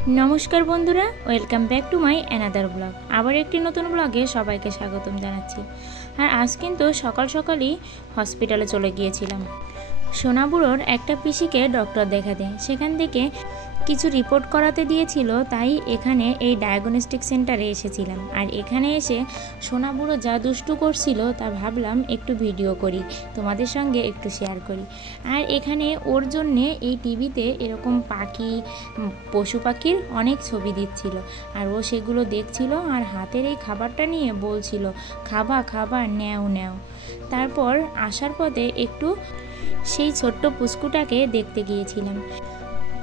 नमस्कार बंधुरा welcome back to my another blog आबार एक नतून ब्लगे सबाइके स्वागतम जानाच्छि। और आज किन्तु सकाल सकालई हस्पिटाले चले गिয়েছিলাম सोनाबुड़ोर एक पिसिके डक्टर देखाते सेखान थेके কিছু রিপোর্ট করাতে দিয়েছিল, তাই এখানে এই ডায়াগনস্টিক সেন্টারে এসেছিলাম। আর এখানে এসে সোনাবুড়ো যা দুষ্টু করছিল তা ভাবলাম একটু ভিডিও করি, তোমাদের সঙ্গে একটু শেয়ার করি। আর এখানে ওর জন্যে এই টিভিতে এরকম পাখি পশু পাখির অনেক ছবি দিচ্ছিল, আর ও সেগুলো দেখছিল আর হাতের এই খাবারটা নিয়ে বলছিল খাবা খাবা নেও নেও। তারপর আসার পথে একটু সেই ছোট্ট পুস্কুটাকে দেখতে গিয়েছিলাম।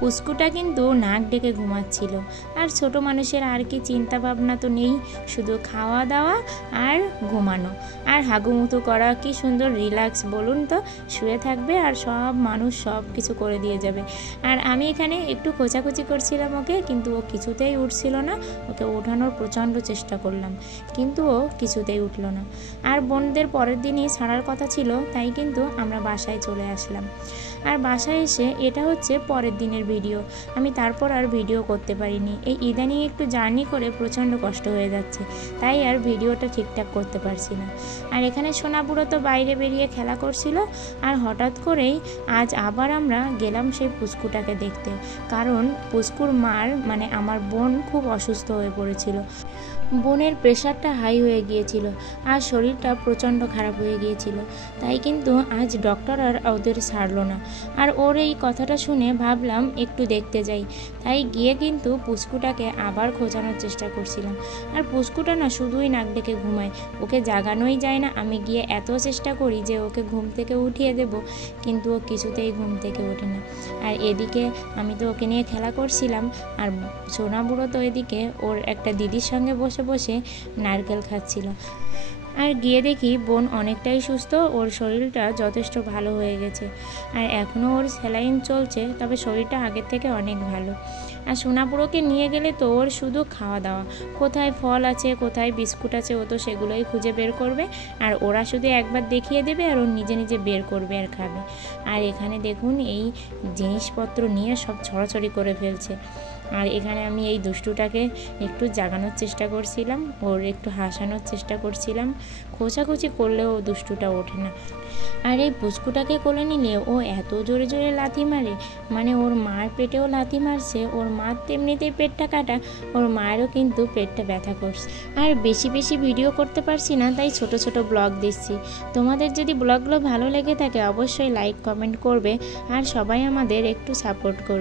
পুস্কুটা কিন্তু নাক ডেকে ঘুমাচ্ছিল। আর ছোট মানুষের আর কি চিন্তা ভাবনা তো নেই, শুধু খাওয়া দাওয়া আর ঘুমানো আর হাগুমুতু করা। কি সুন্দর রিল্যাক্স বলুন তো, শুয়ে থাকবে আর সব মানুষ সব কিছু করে দিয়ে যাবে। আর আমি এখানে একটু খোঁচাখুচি করছিলাম ওকে, কিন্তু ও কিছুতেই উঠছিল না। ওকে ওঠানোর প্রচণ্ড চেষ্টা করলাম, কিন্তু ও কিছুতেই উঠল না। আর বোনদের পরের দিনই ছাড়ার কথা ছিল, তাই কিন্তু আমরা বাসায় চলে আসলাম। আর বাসায় এসে এটা হচ্ছে পরের দিনের ভিডিও। আমি তারপর আর ভিডিও করতে পারিনি। এই ইদানিং একটু জার্নি করে প্রচণ্ড কষ্ট হয়ে যাচ্ছে, তাই আর ভিডিওটা ঠিকঠাক করতে পারছি না। আর এখানে সোনাবুড়ো তো বাইরে বেরিয়ে খেলা করছিল। আর হঠাৎ করেই আজ আবার আমরা গেলাম সেই পুস্কুটাকে দেখতে, কারণ পুস্কুর মার মানে আমার বোন খুব অসুস্থ হয়ে পড়েছিল। বোনের প্রেশারটা হাই হয়ে গিয়েছিল আর শরীরটা প্রচণ্ড খারাপ হয়ে গিয়েছিল, তাই কিন্তু আজ ডক্টর আর ওদের ছাড়লো না। আর ওর এই কথাটা শুনে ভাবলাম একটু দেখতে যাই, তাই গিয়ে কিন্তু পুস্কুটাকে আবার খোঁচানোর চেষ্টা করছিলাম। আর পুস্কুটা না শুধুই নাক ডেকে ঘুমায়, ওকে জাগানোই যায় না। আমি গিয়ে এত চেষ্টা করি যে ওকে ঘুম থেকে উঠিয়ে দেব, কিন্তু ও কিছুতেই ঘুম থেকে ওঠে না। আর এদিকে আমি তো ওকে নিয়ে খেলা করছিলাম, আর সোনাবুড়ো তো এদিকে ওর একটা দিদির সঙ্গে বসে বসে নারকেল খাচ্ছিল। আর গিয়ে দেখি বোন অনেকটাই সুস্থ, ওর শরীরটা যথেষ্ট ভালো হয়ে গেছে। আর এখনও ওর স্যালাইন চলছে, তবে শরীরটা আগের থেকে অনেক ভালো। আর সোনাপুরোকে নিয়ে গেলে তো ওর শুধু খাওয়া দাওয়া, কোথায় ফল আছে কোথায় বিস্কুট আছে ও তো সেগুলোই খুঁজে বের করবে। আর ওরা শুধু একবার দেখিয়ে দেবে আর ও নিজে নিজে বের করবে আর খাবে। আর এখানে দেখুন এই জিনিসপত্র নিয়ে সব ছড়াছড়ি করে ফেলছে। আর এখানে আমি এই দুষ্টুটাকে একটু জাগানোর চেষ্টা করছিলাম, ওর একটু হাসানোর চেষ্টা করছিলাম। খোঁচাখুচি করলেও দুষ্টুটা ওঠে না। আর এই পুস্কুটাকে কোলে নিলে ও এত জোরে জোরে লাথি মারে, মানে ওর মার পেটেও লাথি মারছে। ওর মার তেমনিতেই পেটটা কাটা, ওর মায়েরও কিন্তু পেটটা ব্যথা করছে। আর বেশি বেশি ভিডিও করতে পারছি না, তাই ছোট ছোট ব্লগ দিচ্ছি। তোমাদের যদি ব্লগগুলো ভালো লেগে থাকে অবশ্যই লাইক কমেন্ট করবে, আর সবাই আমাদের একটু সাপোর্ট করবে।